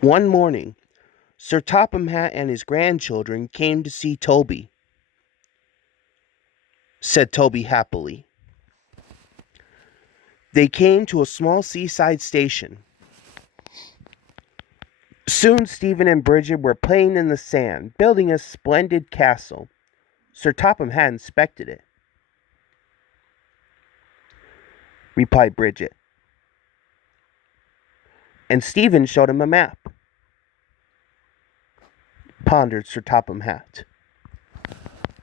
One morning, Sir Topham Hatt and his grandchildren came to see Toby, said Toby happily. They came to a small seaside station. Soon Stephen and Bridget were playing in the sand, building a splendid castle. Sir Topham Hatt inspected it, replied Bridget, and Stephen showed him a map, pondered Sir Topham Hatt.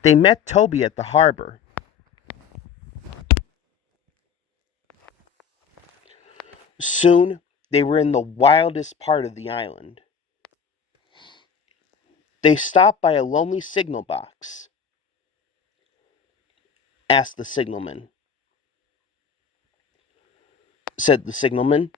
They met Toby at the harbor. Soon they were in the wildest part of the island. They stopped by a lonely signal box, asked the signalman. Said the signalman.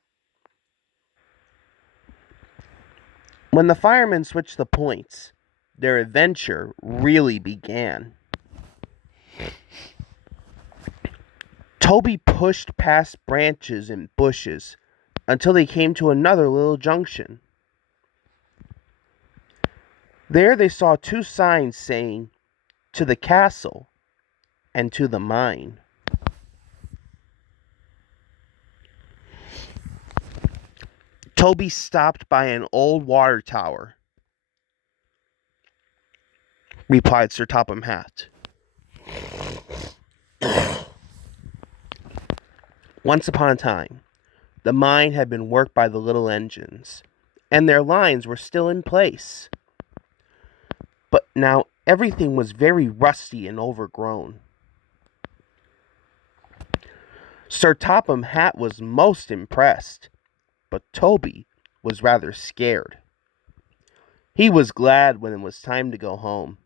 When the firemen switched the points, their adventure really began. Toby pushed past branches and bushes until they came to another little junction. There they saw two signs saying, "To the castle" and "To the mine." Toby stopped by an old water tower, replied Sir Topham Hatt. Once upon a time, the mine had been worked by the little engines, and their lines were still in place. But now everything was very rusty and overgrown. Sir Topham Hatt was most impressed, but Toby was rather scared. He was glad when it was time to go home.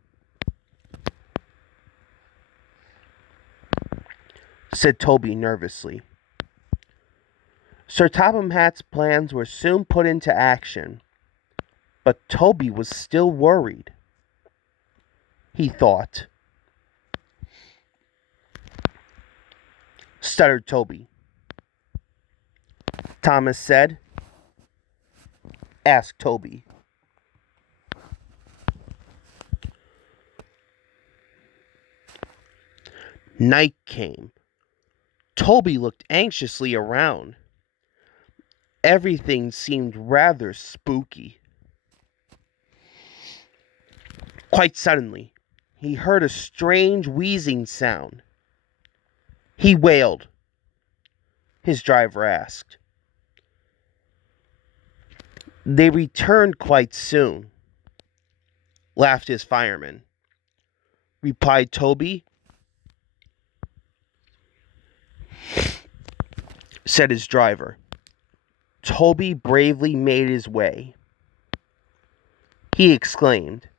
Said Toby nervously. Sir Topham Hatt's plans were soon put into action, but Toby was still worried. He thought. Stuttered Toby. Thomas said. Asked Toby. Night came. Toby looked anxiously around. Everything seemed rather spooky. Quite suddenly, he heard a strange wheezing sound. He wailed. His driver asked. They returned quite soon, laughed his fireman. Replied Toby. Said his driver. Toby bravely made his way. He exclaimed.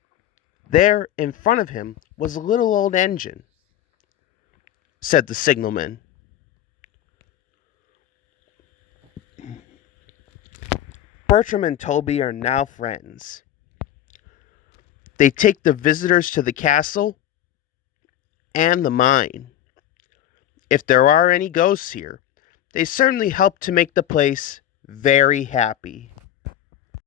There, in front of him, was a little old engine. Said the signalman. Bertram and Toby are now friends. They take the visitors to the castle and the mine. If there are any ghosts here, they certainly help to make the place very happy.